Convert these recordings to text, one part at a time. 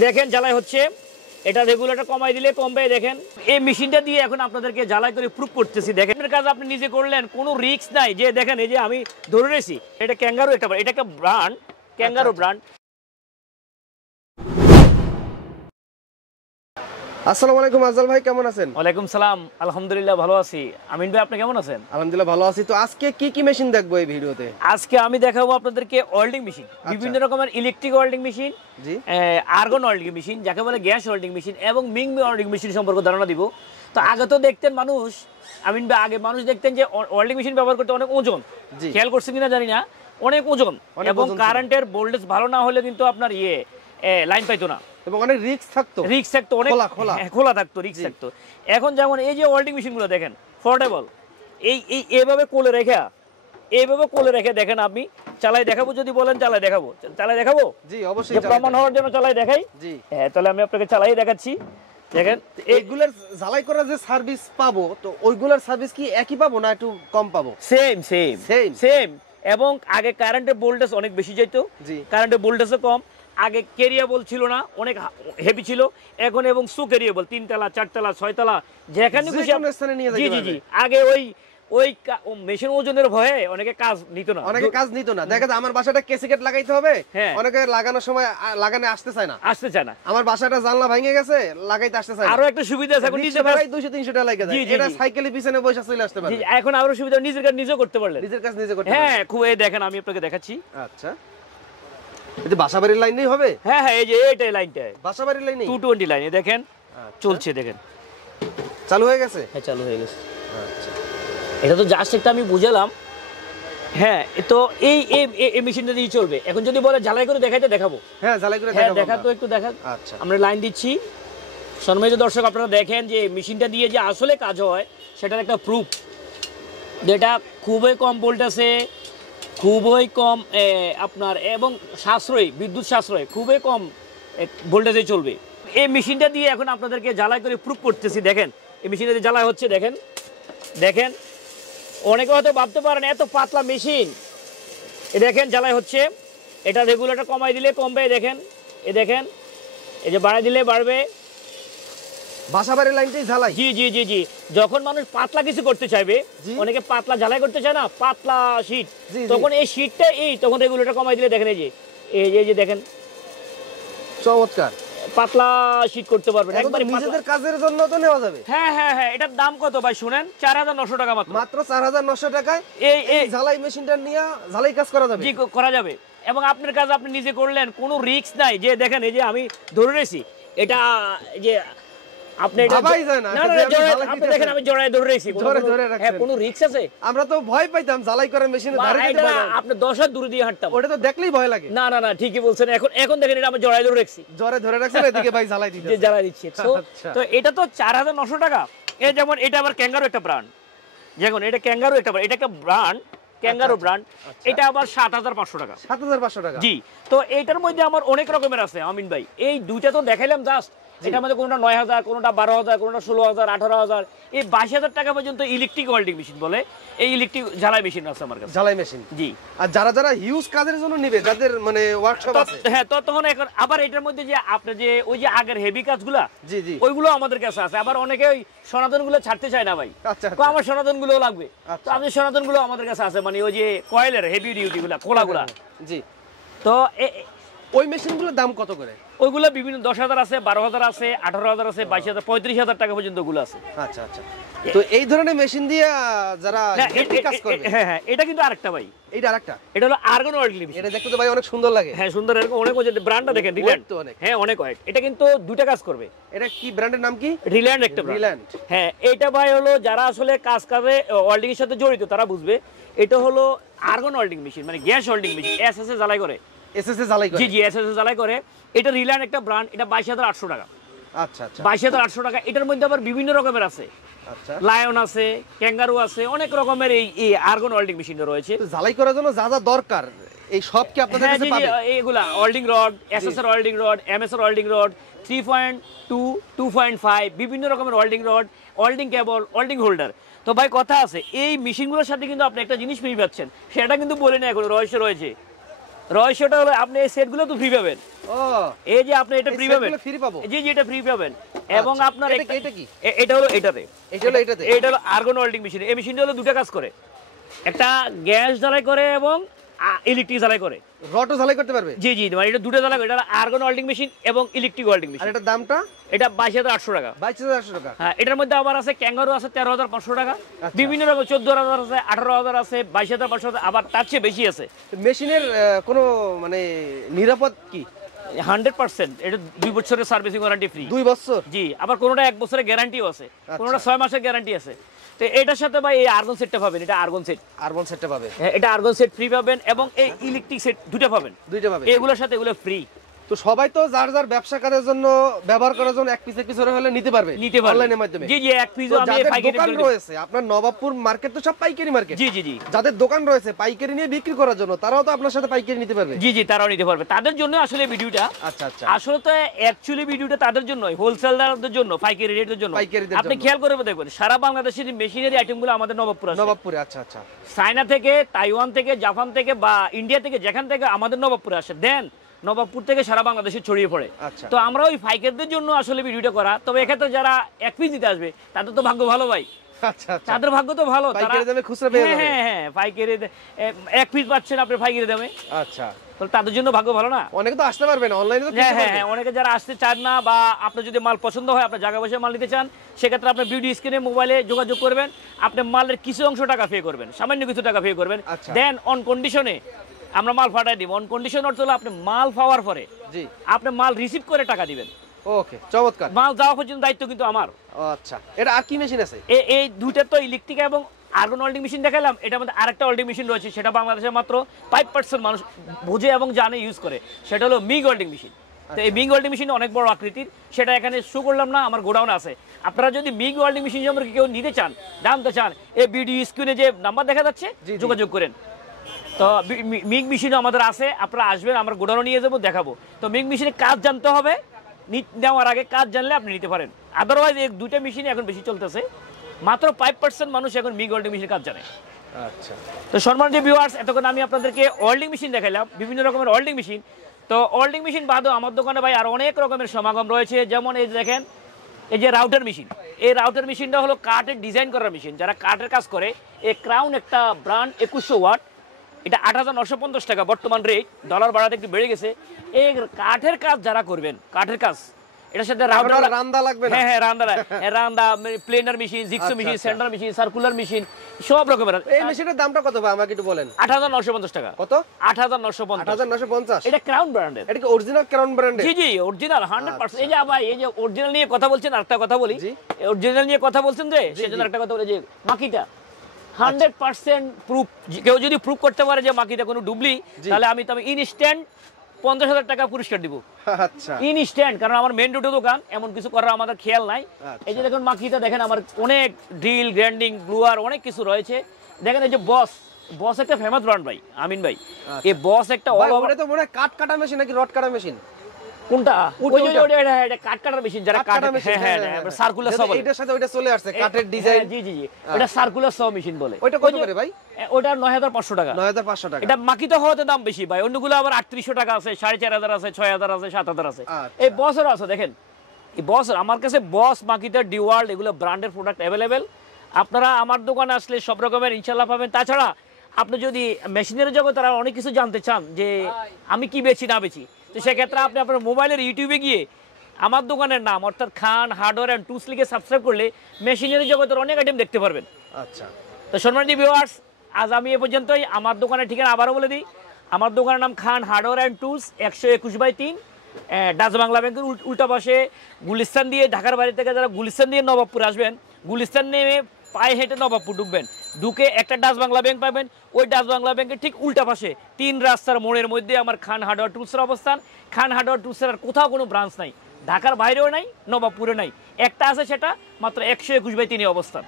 দেখেন জ্বালাই হচ্ছে, এটা রেগুলেটর কমাই দিলে কমবে। দেখেন এই মেশিনটা দিয়ে এখন আপনাদেরকে জ্বালাই করে প্রুফ করতেছি। দেখেন এর কাজ আপনি নিজে করলেন, কোনো রিস্ক নাই। যে দেখেন এই যে আমি ধরে রেছি, এটা ক্যাঙ্গারু এটা একটা ব্র্যান্ড, ক্যাঙ্গারু ব্র্যান্ড। আসসালামু আলাইকুম আজল ভাই, কেমন আছেন? ওয়ালাইকুম সালাম, আলহামদুলিল্লাহ ভালো আছি। আমিন ভাই আপনি কেমন আছেন? আলহামদুলিল্লাহ ভালো আছি। তো আজকে কি কি মেশিন দেখবো এই ভিডিওতে? আজকে আমি দেখাবো আপনাদেরকে ওয়েল্ডিং মেশিন, বিভিন্ন রকমের ইলেকট্রিক ওয়েল্ডিং মেশিন, জি, আর্গন ওয়েল্ডিং মেশিন যাকে বলে, গ্যাস ওয়েল্ডিং মেশিন এবং মিং ওয়েল্ডিং মেশিন সম্পর্কে ধারণা দিব। তো আগে তো দেখতেন মানুষ, আমিন ভাই আগে মানুষ দেখতেন যে ওয়েল্ডিং মেশিন ব্যবহার করতে অনেক ওজন, খেয়াল করছেন কিনা জানি না, অনেক ওজন এবং কারেন্টের ভোল্টেজ ভালো না হলে কিন্তু আপনার লাইন পাইতো না এবং অনেক রিস্ক থাকতো, অনেক খোলা থাকতো, রিস্ক থাকতো। এখন যেমন এই যে ওয়েল্ডিং মেশিনগুলো দেখেন পোর্টেবল, এইভাবে কোলে রেখে দেখেন, আমি চালাই দেখাবো, যদি বলেন চালাই দেখাবো জি অবশ্যই, প্রমাণ হওয়ার জন্য চালাই দেখাই। জি হ্যাঁ, তাহলে আমি আপনাকে চালাই দেখাচ্ছি। দেখেন এইগুলোর ঝালাই করার যে সার্ভিস পাবো, তো ওইগুলোর সার্ভিস কি একই পাবো না একটু কম পাবো? সেম। এবং আগে কারেন্টের ভোল্টেজ অনেক বেশি যেত, কারেন্টের ভোল্টেজও কম। আগে ক্যারিয়েবল ছিল না, অনেক হেভি ছিল। এখন এবং সু ক্যারিয়েবল, 3 তলা 4 তলা 6 তলা যেখানে খুশি জি। আগে ওই মেশিন ওজনের ভয়ে অনেকে কাজ নিত না, দেখা যায় আমার বাসাটা কেসিকেট লাগাইতে হবে, অনেকে লাগানোর সময় লাগানো আসতে চায় না। আমার বাসাটা জানলা ভেঙে গেছে, লাগাইতে আসতে চায় না। আরো একটা সুবিধা আছে, এখন নিজে ভাই 200-300 টাকা লাগে যায়, এটা সাইকেলের পিছনে বসে চলে আসতে পারে। এখন আরো সুবিধা, নিজের কাজ নিজে করতে পারলে, হ্যাঁ খুব। এই দেখেন আমি আপনাকে দেখাচ্ছি। আচ্ছা, এটা বাসাবাড়ির লাইনেই হবে? হ্যাঁ, এই যে এইটাই লাইনটা বাসাবাড়ির লাইনে 220 লাইনে দেখেন চলছে। দেখেন চালু হয়ে গেছে? হ্যাঁ, চালু হয়ে গেছে। আচ্ছা, এটা তো জাস্ট একটা আমি বুঝালাম। হ্যাঁ, তো এই মেশিনটা দিয়ে চলবে। এখন যদি বলে ঝালাই করে দেখাবো। হ্যাঁ, ঝালাই করে দেখাতো, একটু দেখা। আচ্ছা, আমরা লাইন দিচ্ছি। সম্মানিত দর্শক, আপনারা দেখেন যে মেশিনটা দিয়ে যে আসলে কাজ হয় সেটার একটা প্রুফ, যেটা খুবই কম ভোল্টেজে, খুবই কম আপনার এবং সাশ্রয়ী, বিদ্যুৎ সাশ্রয়, খুবই কম ভোল্টেজে চলবে। এই মেশিনটা দিয়ে এখন আপনাদেরকে জ্বালাই করে প্রুফ করতেছি। দেখেন এই মেশিনটা দিয়ে জ্বালাই হচ্ছে। দেখেন অনেকে হয়তো ভাবতে পারেন এত পাতলা মেশিন, দেখেন জ্বালাই হচ্ছে, এটা রেগুলেটর কমাই দিলে কমবে। দেখেন এই যে বাড়াই দিলে বাড়বে। বাসাবাড়ির লাইনটাই ঝালাই। জি। যখন মানুষ পাতলা কিছু করতে চাইবে, অনেকে পাতলা ঝালাই করতে চায় না, পাতলা শীট, তখন এই শীটটা তখন রেগুলেটর কমাই দিলে দেখেন এই যে দেখেন চমৎকার পাতলা শীট করতে পারবেন একবারে নিজেদের কাজের জন্য তো নেওয়া যাবে। হ্যাঁ, এটার দাম কত ভাই শুনেন? 4900 টাকা মাত্র 4900 টাকায় এই ঝালাই মেশিনটা নিয়ে ঝালাই কাজ করা যাবে। জি, করা যাবে। এবং আপনার কাজ আপনি নিজে করলেন, কোনো রিস্ক নাই। যে দেখেন এই যে আমি ধরে রেছি, এটা যে আপনি এটা আপনি দেখেন আমি জড়ায় ধরে রেছি, হ্যাঁ কোনো রিস্ক আছে? আমরা তো ভয় পাইতাম ঝালাই করার মেশিনে ধারে দিতে পারেন, আপনি 10 হাত দূরে দিয়ে হাঁটতাম, ওটা তো দেখলেই ভয় লাগে। না, ঠিকই বলছেন। এখন দেখেন এটা আমি জড়ায় ধরে রাখছি, এদিকে ভাই জ্বালাই দিচ্ছে, জ্বালাই দিচ্ছে। তো এটা তো 4900 টাকা। এই যেমন এটা আবার ক্যাঙ্গারু একটা ব্র্যান্ড, যেমন এটা ক্যাঙ্গারু এটা একটা ব্র্যান্ড, ক্যাঙ্গারু ব্র্যান্ড। এটা আবার 7500 টাকা। 7500 টাকা, জি। তো এইটার মধ্যে আমার অনেক রকমের আছে আমিন ভাই। এই দুইটা তো দেখাইলাম জাস্ট, এটার মধ্যে কোনটা 9000, কোনটা 12000, কোনটা 16000, 18000, এই 22000 টাকা পর্যন্ত ইলেকট্রিক ওয়েল্ডিং মেশিন বলে এই ইলেকট্রিক ঝালাই মেশিন আছে আমার কাছে, ঝালাই মেশিন। জি। আর যারা হিউজ কাজের জন্য নেবে, যাদের মানে ওয়ার্কশপ আছে, হ্যাঁ, তো তখন এখন আবার এটার মধ্যে যে আপনি যে ওই যে আগের হেভি কাজগুলা, জি, ওইগুলো আমাদের কাছে আছে। আবার অনেকে ওই সনাতনগুলো ছাড়তে চায় না ভাই, তো আমার সনাতনগুলো লাগবে, তো আপনি সনাতনগুলো আমাদের কাছে আছে, মানে ওই যে কয়েলের হেভি ডিউটিগুলা, খোলাগুলা, জি। তো ওই মেশিনগুলোর দাম কত করে? ওইগুলো বিভিন্ন 10000 আছে, 12000 আছে, 18000 আছে, 22000, 35000 টাকা পর্যন্ত ওগুলো আছে। আচ্ছা। তো এই ধরনের মেশিন দিয়ে যারা কাজ করবে, হ্যাঁ, এটা কিন্তু আরেকটা ভাই, এটা আরেকটা, এটা হলো আর্গন ওয়েল্ডিং মেশিন। এটা দেখতে তো ভাই অনেক সুন্দর লাগে। হ্যাঁ, সুন্দর, এরকম অনেক ওই যে ব্র্যান্ডটা দেখেন, রিল্যান্ড তো অনেক, হ্যাঁ অনেক ওয়েট। এটা কিন্তু দুটো কাজ করবে। এটা কি ব্র্যান্ডের নাম কি? রিল্যান্ড একটা ব্র্যান্ড। হ্যাঁ, এটা ভাই হলো যারা আসলে কাজে ওয়েল্ডিং এর সাথে জড়িত তারা বুঝবে। এটা হলো আর্গন ওয়েল্ডিং মেশিন, মানে গ্যাস ওয়েল্ডিং মেশিন, এসএসএ জ্বালাই করে, এসএসএ জ্বালাই করে, জি, এসএসএ জ্বালাই করে। এটা রিল্যান্ড একটা ব্র্যান্ড, এটা 22800 টাকা। আচ্ছা, 22800 টাকা। এটার মধ্যে আবার বিভিন্ন রকমের আছে, আচ্ছা, লায়ন আছে, ক্যাঙ্গারু আছে, অনেক রকমের এই আর্গন ওয়েল্ডিং মেশিন রয়েছে। ঝালাই করার জন্য যা দরকার এই সব কি আপনাদের কাছে পাবে? এইগুলা welding rod, SSR welding rod, MSR welding rod, 3.2, 2.5, বিভিন্ন রকমের ওয়েল্ডিং রড, ওয়েল্ডিং কেবল, ওয়েল্ডিং হোল্ডার। তো ভাই কথা আছে, এই মেশিনগুলোর সাথে কিন্তু আপনি একটা জিনিস পেয়ে পাচ্ছেন, সেটা কিন্তু বলে না, এখন রহস্য রয়েছে। রহস্যটা হলো আপনি এই সেটগুলো তো ফ্রি পাবেন। ও এই যে আপনি এটা ফ্রি পাবেন, ফ্রি পাবো? জি জি এটা ফ্রি পাবেন। এবং আপনার এটা কি? এটা হলো এটাতে, এটাতে এটা হলো আর্গন ওয়েল্ডিং মেশিন। এই মেশিনটা হলো দুটো কাজ করে, একটা গ্যাস জ্বালাই করে এবং ইলেকট্রিক জ্বালাই করে। রডও জ্বালাই করতে পারবে? জি জি, মানে এটা দুটো জ্বালাই, এটা আর্গন ওয়েল্ডিং মেশিন এবং ইলেকট্রিক ওয়েল্ডিং মেশিন। আর এটার দামটা? এটা 22,800 টাকা। 22,800 টাকা। হ্যাঁ, এটার মধ্যে আবার আছে ক্যাঙ্গারু আছে 13,500 টাকা, বিভিন্ন রকম 14,000 আছে, 18,000 আছে, 22,500 আবার তার চেয়ে বেশি আছে। মেশিনের কোনো মানে নিরাপদ কি? 100%। এটা 2 বছরের সার্ভিসিং ওয়ারেন্টি ফ্রি। 2 বছর? জি, আবার কোনোটা 1 বছরের গ্যারান্টিও আছে, কোনোটা 6 মাসের গ্যারান্টি আছে। তো এটার সাথে ভাই এই আর্গন সেটটা পাবেন, এটা আর্গন সেট। আর্গন সেটটা পাবে? হ্যাঁ, এটা আর্গন সেট ফ্রি পাবেন এবং এই ইলেকট্রিক সেট দুটো পাবেন। দুইটা পাবেন? এগুলোর সাথে এগুলো ফ্রি। তো সবাই তো যার যার ব্যবসা কাজের জন্য ব্যবহার করার জন্য এক পিস হলে নিতে পারবে অনলাইনের মাধ্যমে? জি জি, এক পিসও আমি পাইকারি দোকান রয়েছে আপনার নবাবপুর মার্কেট তো সব পাইকারি মার্কেট। জি জি জি, যাদের দোকান রয়েছে পাইকারি নিয়ে বিক্রি করার জন্য তারাও তো আপনার সাথে পাইকারি নিতে পারবে? জি জি, তারাও নিতে পারবে। তাদের জন্য আসলে ভিডিওটা। আচ্ছা আচ্ছা, আসলে তো অ্যাকচুয়ালি ভিডিওটা তাদের জন্য, হোলসেলারদের জন্য, পাইকারি রেটের জন্য। আপনি খেয়াল করে দেখবেন সারা বাংলাদেশের মেশিনারি আইটেমগুলো আমাদের নবাবপুরে। আচ্ছা আচ্ছা, চায়না থেকে, তাইওয়ান থেকে, জাপান থেকে বা ইন্ডিয়া থেকে যেখান থেকে আমাদের নবাবপুরে আসে, দেন নবাবপুর থেকে সারা বাংলাদেশে ছড়িয়ে পড়ে। তো আমরা ওই পাইকারদের জন্য আসলে ভিডিওটা করা। তবে এক্ষেত্রে যারা এক পিস নিতে আসবে তাদের তো ভাগ্য ভালো ভাই। আচ্ছা, তাদের ভাগ্য তো ভালো, পাইকারি দামে খুচরা পেয়ে যাবে। হ্যাঁ হ্যাঁ, পাইকারি এক পিস পাচ্ছেন আপনি পাইকারি দামে। আচ্ছা, তাদের জন্য ভাগ্য ভালো না? অনেকে তো আসতে পারবে না অনলাইনে তো। হ্যাঁ হ্যাঁ, অনেকে যারা আসতে চান না বা আপনার যদি মাল পছন্দ হয়, আপনার জায়গা বসে মাল নিতে চান, সেক্ষেত্রে আপনার ভিডিও স্ক্রিনে মোবাইলে যোগাযোগ করবেন। আপনি মালের কিছু অংশ টাকা পে করবেন, সামান্য কিছু টাকা পে করবেন, দেন অন কন্ডিশনে আমরা মাল পাঠিয়ে দিব। অন কন্ডিশন অর্থ হলো আপনি মাল পাওয়ার পরে জি আপনি মাল রিসিভ করে টাকা দিবেন। ওকে, চমৎকার। মাল যাওয়া পর্যন্ত দায়িত্ব কিন্তু আমার। আচ্ছা, এটা আর কি মেশিন আছে? এই দুইটা তো ইলেকট্রিক এবং আর্গন ওয়েল্ডিং মেশিন দেখালাম। এটার মধ্যে আরেকটা ওয়েল্ডিং মেশিন রয়েছে, সেটা বাংলাদেশে মাত্র 5% মানুষ বোঝে এবং জানে, ইউজ করে। সেটা হলো মিগ ওয়েল্ডিং মেশিন। তো এই মিগ ওয়েল্ডিং মেশিন অনেক বড় আকৃতির, সেটা এখানে শো করলাম না, আমার গোডাউনে আছে। আপনারা যদি মিগ ওয়েল্ডিং মেশিন সম্পর্কে কেউ নিতে চান, জানতে চান, এই ভিডিও স্ক্রিনে যে নাম্বার দেখা যাচ্ছে যোগাযোগ করেন। তো মিগ মেশিনও আমাদের আছে, আপনারা আসবেন, আমরা গোডাউনে নিয়ে যাবো, দেখাবো। তো মিগ মেশিনের কাজ জানতে হবে, নেওয়ার আগে কাজ জানলে আপনি নিতে পারেন। আদারওয়াইজ এই দুইটা মেশিন এখন বেশি চলতেছে, মাত্র 5% মানুষ এখন মিগ ওয়েল্ডিং মেশিনের কাজ জানে। আচ্ছা, তো সম্মানিত ভিউয়ার্স, এতক্ষণ আমি আপনাদেরকে ওয়েল্ডিং মেশিন দেখাইলাম, বিভিন্ন রকমের ওয়েল্ডিং মেশিন। তো ওয়েল্ডিং মেশিন বাদও আমার দোকানে ভাই আর অনেক রকমের সমাগম রয়েছে। যেমন এই দেখেন, এই যে রাউটার মেশিন, এই রাউটার মেশিনটা হলো কাঠের ডিজাইন করার মেশিন। যারা কাঠের কাজ করে, এই ক্রাউন একটা ব্র্যান্ড 2100 ওয়াট, এটা 8,950 টাকা বর্তমান রেট, ডলার বাড়াতে একটু বেড়ে গেছে। এই কাঠের কাজ যারা করবেন, কাঠের কাজ, এটার সাথে রান্দা লাগবে না? হ্যাঁ, রান্দা, planer machine, jigsaw machine, center machine, circular machine, সব রকমের। এই মেশিনের দামটা কত ভাই আমাকে একটু বলেন? 8,950 টাকা। কত? 8,950। 8,950? এটা ক্রাউন ব্র্যান্ডের। এটা কি অরিজিনাল ক্রাউন ব্র্যান্ডের? জি জি, অরিজিনাল 100%। এই যে ভাই, এই যে অরিজিনাল নিয়ে কথা বলছেন, আরেকটা কথা বলি, অরিজিনাল নিয়ে কথা বলছেন যে, সেজন্য একটা কথা বলি যে মাকিটা 100% প্রুফ। কেউ যদি প্রুফ করতে পারে যে মাকিটা কোনো ডুবলি, তাহলে আমি ইনস্ট্যান্ট 50,000 টাকা পুরস্কার দিব। আচ্ছা, ইনস্ট্যান্ট। কারণ আমার মেন রোডে দোকান, এমন কিছু করার আমাদের খেয়াল নাই। এই যে দেখুন মাকিটা দেখেন, আমার অনেক ড্রিল, গ্রাইন্ডিং, ব্লুয়ার, অনেক কিছু রয়েছে। দেখেন এই যে বস একটা ফেমাস ব্র্যান্ড ভাই, আমিন ভাই। এই বস একটা অল ওভার। এটা তো মনে হয় কাট কাটা মেশিন নাকি রড কাটা মেশিন? কোনটা? ওই যে এটা কাট কাটার মেশিন, যারা কাট, হ্যাঁ সার্কুলার সব, এটার সাথে ওইটা চলে আসছে কাটের ডিজাইন। জি জি জি, এটা সার্কুলার সব মেশিন বলে। ওইটা কত করে ভাই? ওটা 9,500 টাকা। 9,500 টাকা। এটা মাকিতে হওয়াতে দাম বেশি ভাই, অন্যগুলো আবার 3,800 টাকা আছে, 4,500 আছে, 6,000 আছে, 7,000 আছে। এই বসের আছে, দেখেন এই বস, আমার কাছে বস, মাকিতে, ডিওয়ার্ল্ড, এগুলো ব্র্যান্ডের প্রোডাক্ট অ্যাভেলেবেল। আপনারা আমার দোকানে আসলে সব রকমের ইনশাল্লাহ পাবেন। তাছাড়া আপনি যদি মেশিনের জগতে তারা অনেক কিছু জানতে চান যে আমি কি বেচি না বেচি, তো সেক্ষেত্রে আপনি আপনার মোবাইলের ইউটিউবে গিয়ে আমার দোকানের নাম অর্থাৎ খান হার্ডওয়্যার অ্যান্ড টুলস লিখে সাবস্ক্রাইব করলে মেশিনারি জগতের অনেক আইটেম দেখতে পারবেন। আচ্ছা, তো সম্মানিত ভিউয়ার্স, আজ আমি এ পর্যন্তই। আমার দোকানের ঠিকানা আবারও বলে দিই, আমার দোকানের নাম Khan hardware and tools, 121/3, Dutch Bangla ব্যাংকের উল্টা পাশে, গুলিস্তান দিয়ে, ঢাকার বাড়ি থেকে যারা গুলিস্তান দিয়ে নবাবপুর আসবেন, গুলিস্তান নেমে পায়ে হেঁটে নবাবপুর ঢুকবেন, ঢুকে একটা ডাচ বাংলা ব্যাংক পাবেন। ওই ডাচ বাংলা ব্যাংকের ঠিক উল্টা পাশে 3 রাস্তার মোড়ের মধ্যে আমার খান হার্ডওয়্যার টুলসের অবস্থান। খান হার্ডওয়্যার টুলসের আর কোথাও কোনো ব্রাঞ্চ নাই, ঢাকার বাইরেও নাই, নবাবপুরে নাই, একটা আছে, সেটা মাত্র 121/3 অবস্থান।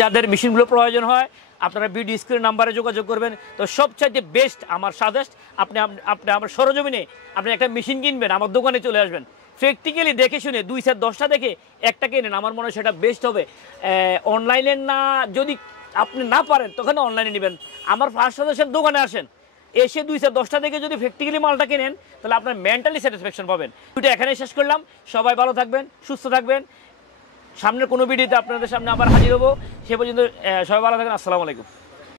যাদের মেশিনগুলো প্রয়োজন হয় আপনারা ভিডিও স্ক্রিন নাম্বারে যোগাযোগ করবেন। তো সবচাইতে বেস্ট আমার সাজেস্ট, আপনি আমার সরজমিনে আপনি একটা মেশিন কিনবেন, আমার দোকানে চলে আসবেন, প্র্যাকটিক্যালি দেখে শুনে 2-10টা দেখে একটা কিনেন, আমার মনে হয় সেটা বেস্ট হবে। অনলাইনে না, যদি আপনি না পারেন তখন অনলাইনে নেবেন। আমার ফার্স্ট সাজেশন, দোকানে আসেন, এসে 2-10টা থেকে যদি প্র্যাকটিক্যালি মালটা কেনেন তাহলে আপনার মেন্টালি স্যাটিসফ্যাকশন পাবেন। ভিডিওটা এখানেই শেষ করলাম। সবাই ভালো থাকবেন, সুস্থ থাকবেন। সামনের কোনো ভিডিওতে আপনাদের সামনে আবার হাজির হবো। সে পর্যন্ত সবাই ভালো থাকবেন। আসসালামু আলাইকুম।